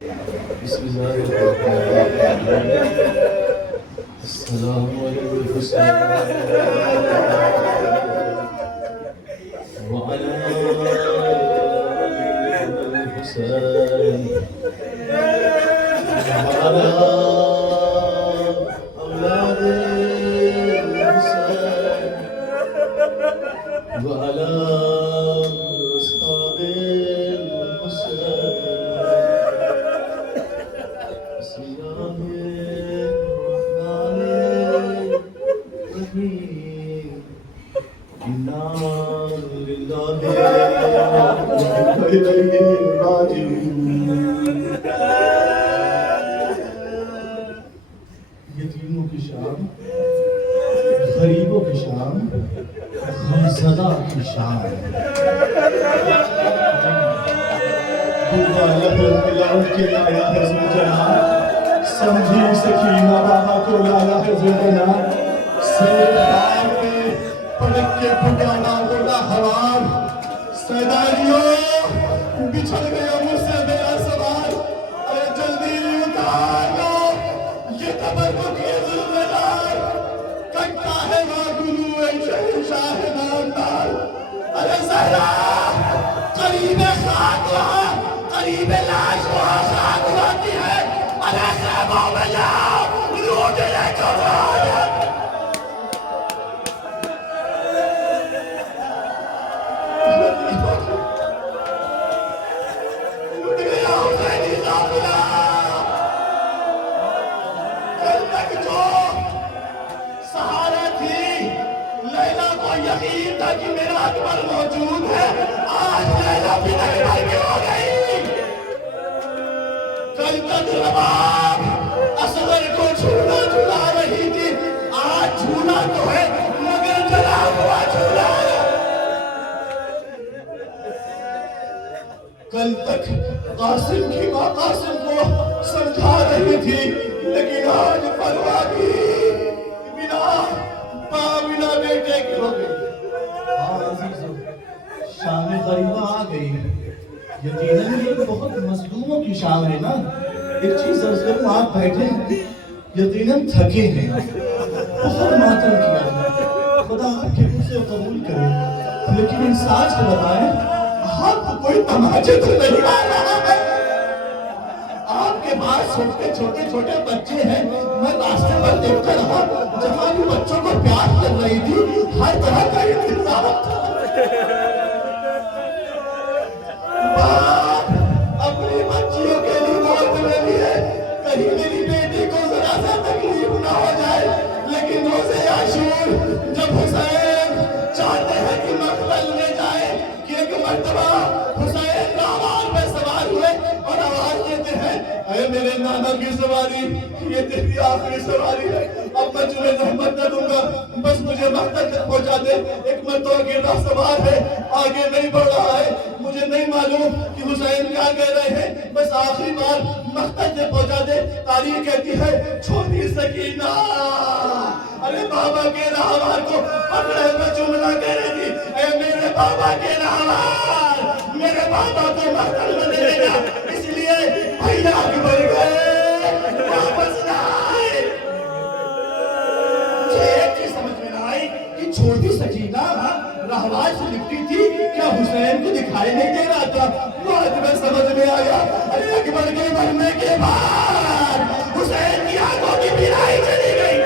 بسم الله الرحمن الرحيم. السلام على الحسين وعلى الحسين وعلى أولاد الحسين وعلى أصحاب الحسين. بسم الله الرحمن الرحيم. إنا لله وإنا إليه راجعون. یتیموں کی شان، غریبوں کی شان، غمزدہ کی شان. لوٹ کے لایا ہے زوجنا، سمجھی سکینہ بابا کو لایا ہے زوجنا. سیدار میں پڑک کے پھٹانا بولا حوار، سیداریوں بچھڑ گیا مجھ سے میرا سوال. ارے جلدی اتار لو یہ تبرک یہ ظلم دار، کٹتا ہے وہ گلو شہنشاہ نامدار. ارے زہرا قریب خاک وہاں، قریب لاش وہاں خاک ہوتی ہے. ارے خیموں میں جاؤ لوٹ لے کرو. لوٹ گیا حسینی قافلہ. کل تک جو سہارا تھی لیلا کو یقین تھا کہ میرا اکبر موجود ہے، آج لیلا بھی اکبر کی ہو گئی. کل تک رباب اصغر کو جھولا جھلا رہی تھی، آج جھولا تو ہے مگر جلا ہوا جھولا. کل تک قاسم کی ماں قاسم کو سمجھا رہی تھی، لیکن آج پروا کی بنا ماں بنا بیٹے کی ہو گئی. عزیزو شام غریبہ آ گئی. یقیناً یہ بہت مظلوموں کی شام ہے نا. ایک چیز عرض کروں، آپ بیٹھے یقیناً تھکے ہیں، بہت ماتم کیا ہے. خدا آپ کے منہ سے قبول کرے، لیکن ان ساز کو بتائیں آپ کو کوئی تماچے تو نہیں آ رہا ہے؟ آپ کے پاس چھوٹے چھوٹے بچے ہیں. میں راستے پر دیکھتا رہا، جہاں بھی بچوں کو پیار کر رہی تھی ہر طرح کا انتظام تھا. باپ اپنی بچیوں کے لیے موت میں بھی ہے، کہیں میری بیٹی کو ذرا سا تکلیف نہ ہو جائے. لیکن روزے عاشور جب حسین چاہتے ہیں کہ مقتل میں جائے، کہ ایک مرتبہ حسین راوال میں سوار ہوئے اور آواز دیتے ہیں، اے میرے نانا کی سواری، یہ تیری آخری سواری ہے، اب میں تجھے زحمت نہ دوں گا، بس مجھے مقتل تک پہنچا دے. ایک مرتبہ گرنا سوار ہے، آگے نہیں بڑھ رہا ہے. مجھے نہیں معلوم کہ حسین کیا کہہ رہے ہیں، بس آخری بار مقتل سے پہنچا دے. تاریخ کہتی ہے چھوٹی سکینہ ارے بابا کے راہوار کو پکڑے ہوئے جملہ کہہ رہی تھی، اے میرے بابا کے راہوار میرے بابا کو مقتل میں دے دے گا، اس لیے بھیا اکبر گئے واپس نہ آئے. مجھے ایک چیز سمجھ میں نہ آئی کہ چھوٹی سکینہ راہوار سے لکھتی تھی، کیا حسین کو دکھائی نہیں دے رہا تھا؟ بعد میں سمجھ میں آیا، ارے اکبر کے مرنے کے بعد حسین کی آنکھوں کی بینائی چلی گئی.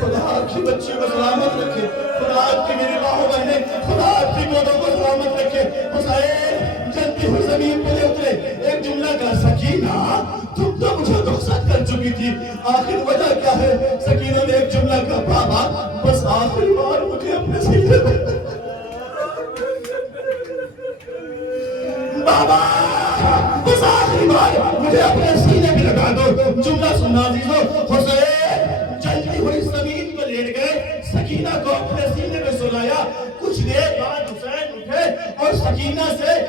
خدا آپ کی بچی کو سلامت رکھے، خدا آپ کی میری باہوں بہنے، خدا آپ کی گودوں کو سلامت رکھے. حسین جلتی ہوئی زمین پہ اترے، ایک جملہ کا، سکینہ تم تو مجھے رخصت کر چکی تھی، آخر وجہ کیا ہے؟ سکینہ نے ایک جملہ کا، بابا بس آخری بار مجھے اپنے سینے پہ بابا بس آخری بار مجھے اپنے سینے پہ لگا دو. جملہ سننا عزیزو، حسین جلتی ہوئی زمین پر لیٹ گئے، سکینہ کو اپنے سینے پہ سلایا. کچھ دیر بعد حسین اٹھے اور سکینہ سے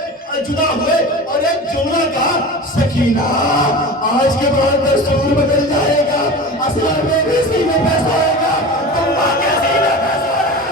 جدا ہوئے اور ایک جملہ کہا، سکینہ آج کے بعد دستور بدل جائے گا، اصغر میں بھی سینے پہ سوئے گا، تم ماں کے سینے پہ سوئے گا.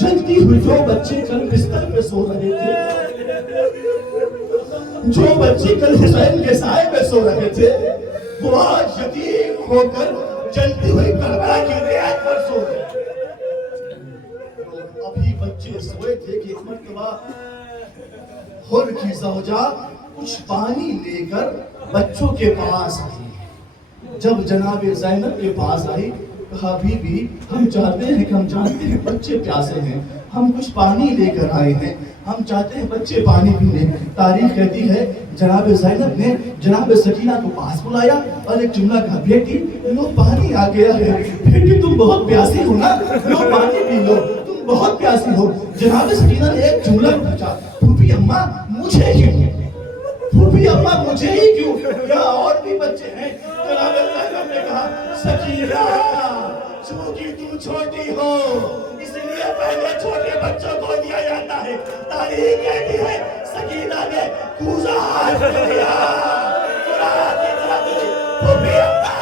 جلتی ہوئی جو بچے کل بستر پہ سو رہے تھے، جو بچے کل حسین کے سائے پہ سو رہے تھے، وہ آج یتیم ہو کر جلتی ہوئی کربلا کی رعایت پر سو گئے۔ ابھی بچے سوئے تھے کہ ایک مرتبہ حر کی زوجہ کچھ پانی لے کر بچوں کے پاس آئی۔ جب جناب زینب کے پاس آئی، کہا بی بی ہم چاہتے ہیں کہ ہم جانتے ہیں بچے پیاسے ہیں، ہم کچھ پانی لے کر آئے ہیں، ہم چاہتے ہیں بچے پانی پینے۔ تاریخ کہتی ہے جناب زینب نے جناب سکینہ کو پاس بلایا اور ایک جملہ کہا، بیٹی لو پانی آ گیا ہے، بیٹی تم بہت پیاسی ہو نا، لو پانی پی لو، تم بہت پیاسی ہو۔ جناب سکینہ نے ایک جملہ پوچھا، پھوپھی اماں مجھے کیوں؟ پھوپھی اماں مجھے ہی کیوں؟ یا اور بھی بچے ہیں؟ جناب زینب نے کہا سکینہ چونکہ تم چھوٹی ہو اس لیے پہلے چھوٹے بچوں کو دیا جاتا ہے۔ تاریخ کہتی ہے سکینہ نے کوزہ ہاتھ میں لیا، قرآن کی طرف دی، پھوپھی اماں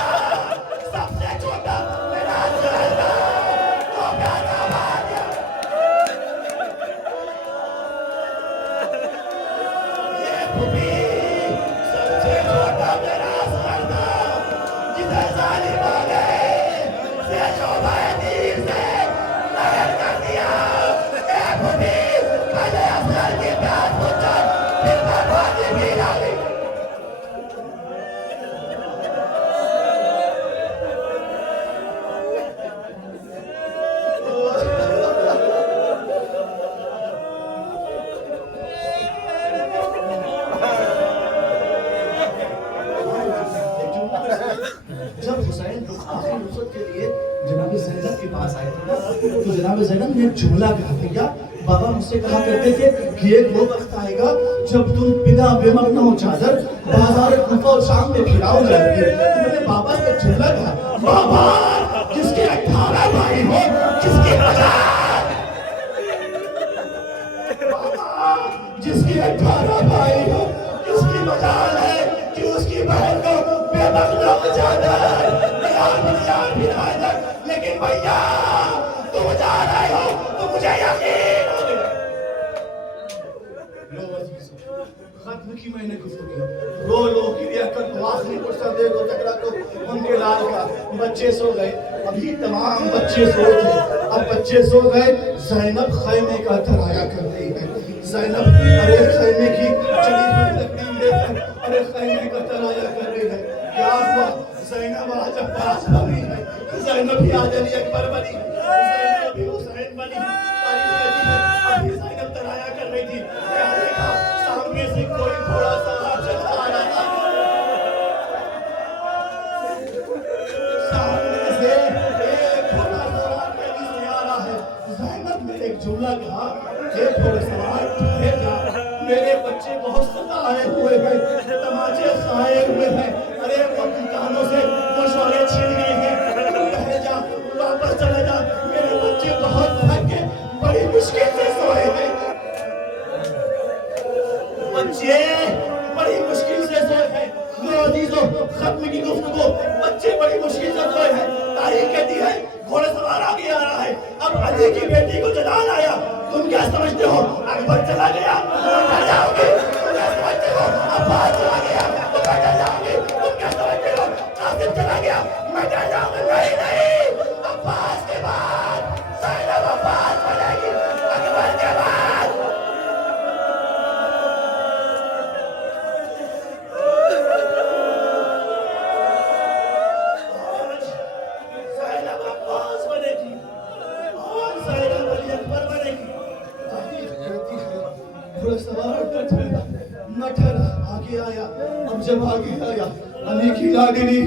سب سے چھوٹا میرا زینب تو پیارا بھائی، یہ پھوپھی سب سے چھوٹا میرا زینب جسے ظالم ہو گئے سے شعبہ دیر سے لگن کر دیا۔ اے پھوپھی پہلے اصغر کی پیاس بجھ جائے پھر بربادی بھی ڈالی۔ جب حسین آخری نصرت کے لیے جناب زینب کے پاس آئے تھے نا، تو جناب زینب نے ایک جملہ کہا، بھیا بابا مجھ سے کہا کرتے تھے کہ ایک وہ وقت آئے گا جب تم بنا بے مغنم چادر بازار کوفہ اور شام میں پھراؤ جائیں گے۔ میں نے بابا سے ایک جملہ کہا، بابا جس کے 18 بھائی ہو، جس کی مجال، بابا جس کی 18 بھائی ہو، جس کی مجال ہے کہ اس کی بہن کو بے مغنم چادر لیکن بھیا تم جا رہے ہو تو مجھے یقین ہو گیا۔ لو عزیز ختم کی میں نے گفتگو، رو لو کریا کر تو آخری فرصت دے دو تکرا کو ان کے لال کا۔ بچے سو گئے، ابھی تمام بچے سو تھے، اب بچے سو گئے، زینب خیمے کا ترایا کر رہی ہے۔ زینب ارے خیمے کی چلی ہوئی لکڑی لے کر ارے خیمے کا ترایا کر رہی ہے۔ کیا ہوا؟ زینب آج عباس بنی ہے، زینب بھی آج علی اکبر بنی، زینب بھی حسین بنی۔ تاریخ کہتی ہے ابھی زینب ترایا کر رہی تھی، کیا دیکھا سامنے سے کوئی تھوڑا سا چلا آ رہا تھا، سامنے سے ایک تھوڑا سا تیزی سے آ رہا ہے۔ زینب نے ایک جملہ کہا کہ تھوڑے سوال ٹھہر جا، میرے بچے بہت ستائے ہوئے ہیں، تماچے کھائے ہوئے ہیں، ارے وہ کانوں سے مشورے چھین گئے ہیں، ٹھہر جا واپس چلے جا، میرے بچے بہت تھک کے بڑی مشکل سے سوئے ہیں، بچے بڑی مشکل سے سوئے ہیں۔ میرے عزیزو ختم کی گفتگو، بچے بڑی مشکل سے سوئے ہیں۔ تاریخ کہتی ہے گھوڑے سوار آگے آ رہا ہے، اب علی کی بیٹی کو جلال آیا، تم کیا سمجھتے ہو اکبر چلا گیا تم کیا جاؤ گے؟ تم کیا سمجھتے ہو عباس چلا گیا تم کیا جاؤ گے؟ تم کیا سمجھتے ہو قاسم چلا گیا میں کیا جاؤں گا؟ نہیں نہیں، عباس کے بعد زینب عباس بنے گی، اکبر کے بعد زینب عباس بنے گی اور زینب علی اکبر بنے گی۔ گھوڑے سوار نٹھر آگے آیا، اب جب آگے آیا علی کی لاڈلی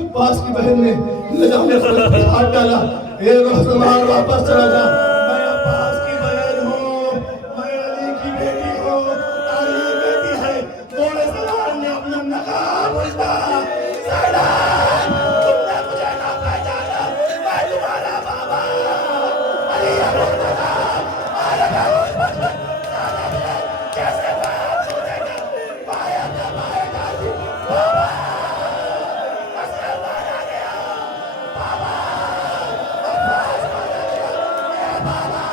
عباس کی بہن نے نظام خلق پہ ہاتھ ڈالا، اے روح سوار واپس چلا جا، میں عباس کی بہن ہوں، میں علی کی بیٹی ہوں۔ تاریخ کہتی ہے گھوڑے سوار نے اپنا نقاب اتارا، زینب تم نے مجھے نہ پہچانا، میں تمہارا بابا علی اکبر کیسے بات ہونے کا پایا نہ پائے گا بابا اصغر مارا گیا، بابا عباس مارا گیا، اے بابا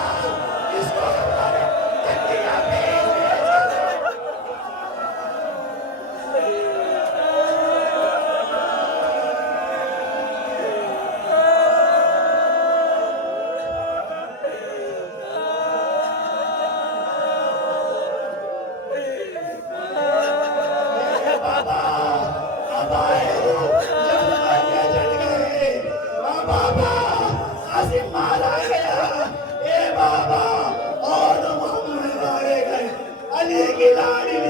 میری لاڈلی